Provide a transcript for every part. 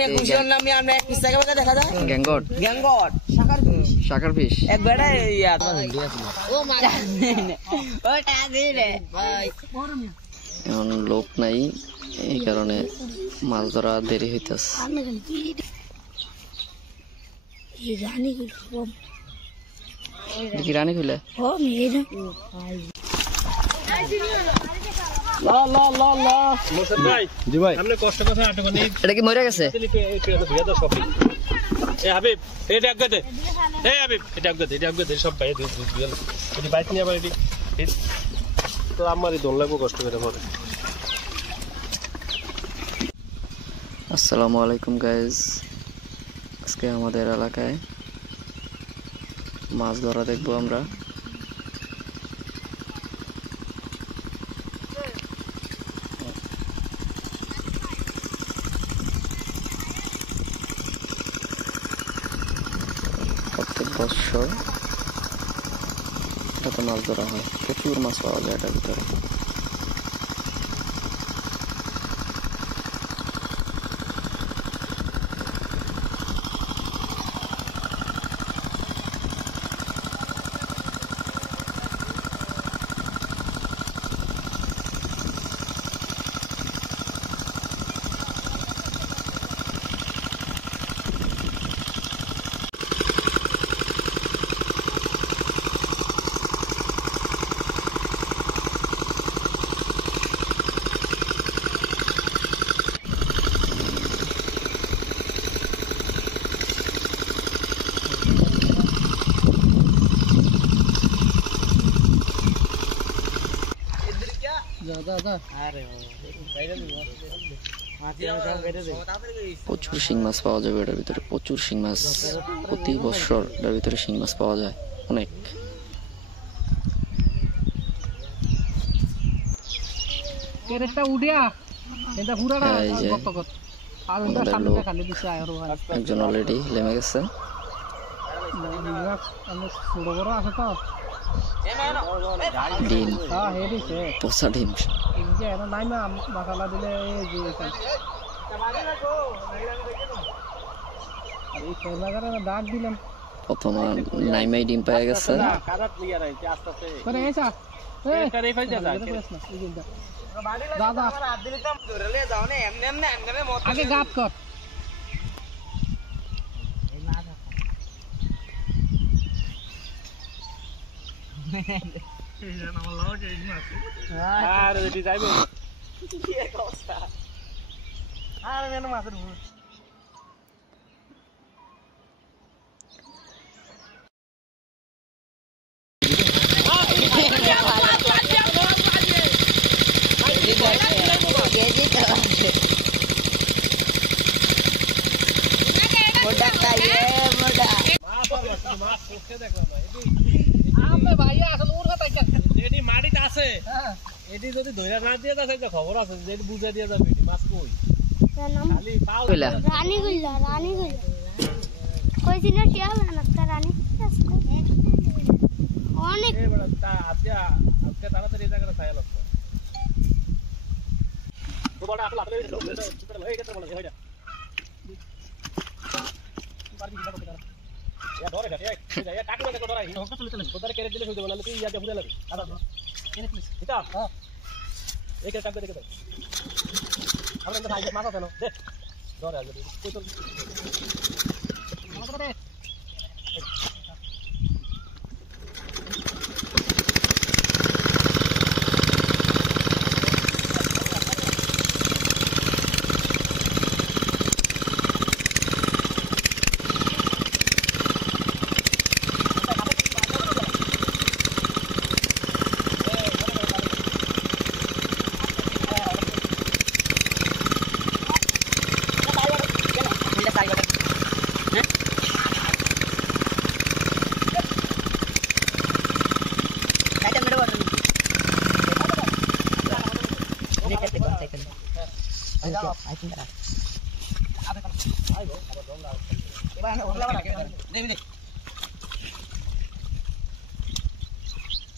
আমি গুজিয়র নামে আমরা এক পিস টাকা বাজা দেখা যায় গ্যাংগট শাকার ফিশ একবারে ইয়া ও মা ওটা দিলে এখন লোক নাই এই কারণে মাছ ধরা দেরি হইতাছে রানী খুলে এটা কি মরে গেছে আসসালামু আলাইকুম গাইজ আজকে আমাদের এলাকায় মাছ ধরা দেখবো আমরা প্রত্যেক বছর এটাতে মাছ ধরা হয় প্রচুর মাছ পাওয়া যায় এটার ভিতরে প্রচুর শিং মাছ পাওয়া যাবে এটার ভিতরে প্রচুর শিং মাছ প্রতি বছর এটার ভিতরে শিং মাছ পাওয়া যায় অনেক একজন অলরেডি লেমে গেছে ডিম পচা ডিম প্রথম নাইমাই ডিম পাওয়া গেছে আগে গাত কর খবর আছে বুঝা দিয়া যাবে মাছ কই তাড়াতাড়ি জায়গাটা ছায়া লাগতো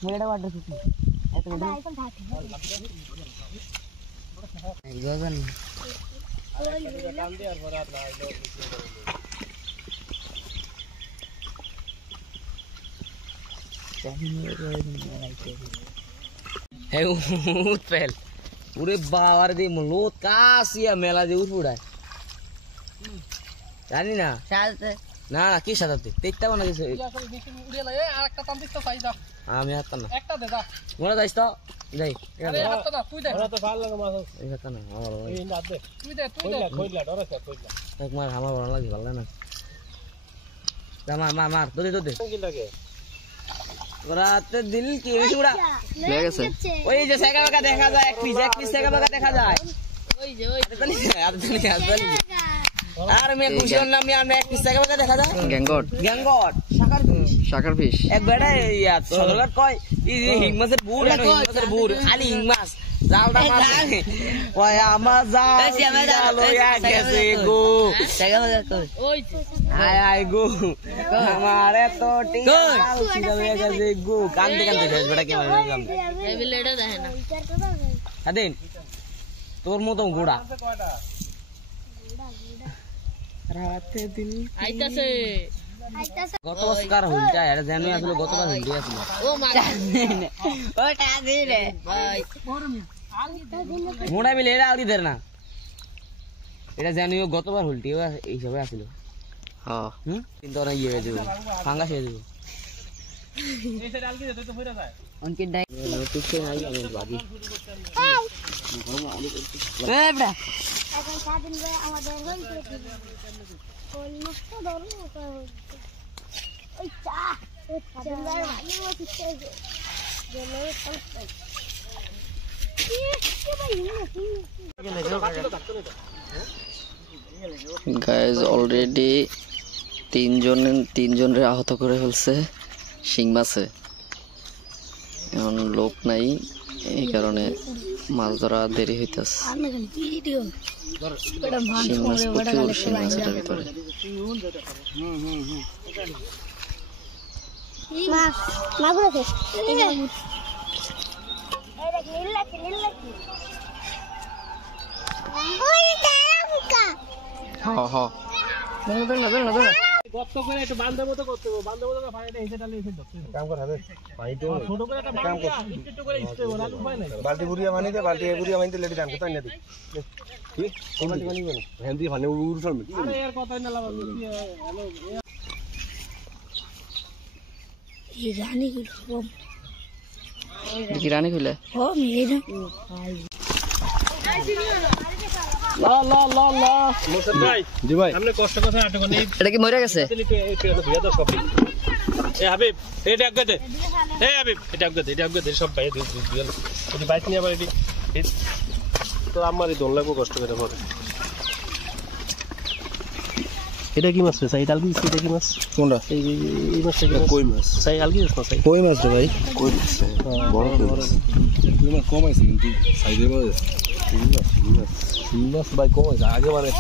मुझे वाटर कितनी ऐसे में हे उत फेल पूरे बावर दे मलोत कासिया मेला दे उड़ाय জানি না সাথে না না কি সাথে দেখতে পাবো না কিছু উড়ে লাগে আর একটা তাম দিছ পাই দাও আমি হাত না একটা দে দাও মোরা যাইছ তো যাই আরে হাত না তুই দে ওরা তো ভালো লাগে মাছ এই হাত না আমার এই না দে তুই দে কইলা ডরে কইলা এক মার আমার ভালো লাগে ভালো না যা মার মার দে দে কি লাগে রাতে দিল কি বেশি উড়া লেগে গেছে ওই যে সাইকা বাকা দেখা যায় এক পিস সাইকা বাকা দেখা যায় ওই যে ওই আর মে খুশির নাম আমি এক পিস সাইকা বাকা দেখা যায় গ্যাংগট শাকার ফিশ এক বেড়া ইয়া সদরঘাট কয় এই যে হিংমাসের বুড় আর হিংমাসের বুড় আলি হিংমাস জালটা মাছ ওই আমার জাল লইয়া গেছে গো সাইকা বাকা কই ওই আয় আয় গো আমারে তো টিকা লইয়া গেছে গো কান্দে কান্দে বেড়া কি মারবে কাম এই বিলেটা দেখে না আদিন তোর মতো ঘোড়া রাতে দিল আইতাছে গত বছর হইতা এটা জানি আসলে গতবার হইতে আছিল ও মারা ওটা দে রে ভাই মোড়া মিলে এরা আলদি ধরে না এটা জানিও গতবার হইতে এই সবে আছিল হ্যাঁ কিন্তু ওরা ইয়ে হয়ে যাবে ফাঙ্গাস হয়ে যাবে এই সাইড আলগি দে তো হইরা যায় উনকে ডাই পিছে নাই আমি বাদি এ বড়া এখন সাদিন ভাই আমাদের হইছে কোন মস্ত ধরো ওই চা সাদিন ভাই ভালো হচ্ছে গেলে গাইজ অলরেডি তিনজনের আহত করে ফেলছে শিং মাছে এখন লোক নাই এই কারণে মাছ ধরা দেরি হইতেছে শিং মাছ প্রচুর শিং মাছ এটার ভিতরে গর্ত করে একটু বান্ধব মতো করতে হবে বান্ধব মতো পানিটা এসে ডালে এসে ধরতে হবে কাম করা হবে পানিতে ছোট করে একটা কাম কর একটু করে ইস্তে ওরা উপায় নাই বালতি বুড়িয়া মানি দে বালতি বুড়িয়া মানি দে লেডি দাম কত না দি কি কোন বালতি মানি বল হেন্দি ফানে উড় চল মে আরে यार কত না লাভ হ্যালো ये रानी কি রানী কইলে हो मेरा লা লা লা লা মোসদ ভাই জি ভাই हमने কষ্ট কথা আটক নেই এটা কি মরে গেছে এই পেটা ধুয়া দাও কপি এ হাবিব এটা আগে দে এ হাবিব এটা আগে দে সব ভাই দুই এই বাইক নিয়ে আবার এটি তো আমারই দোল লাগবো কষ্ট করে পরে এটা কি মাছ রে সাইড আলগি এটা কি মাছ কোনটা এই মাছটা কি কই মাছ সাইড আলগি মাছ না সাইড কই মাছ রে ভাই কই মাছ বড় মাছ মাছ কম আছে কিন্তু সাইডে মাছ মাছ ভাই কম আছে আগে মানে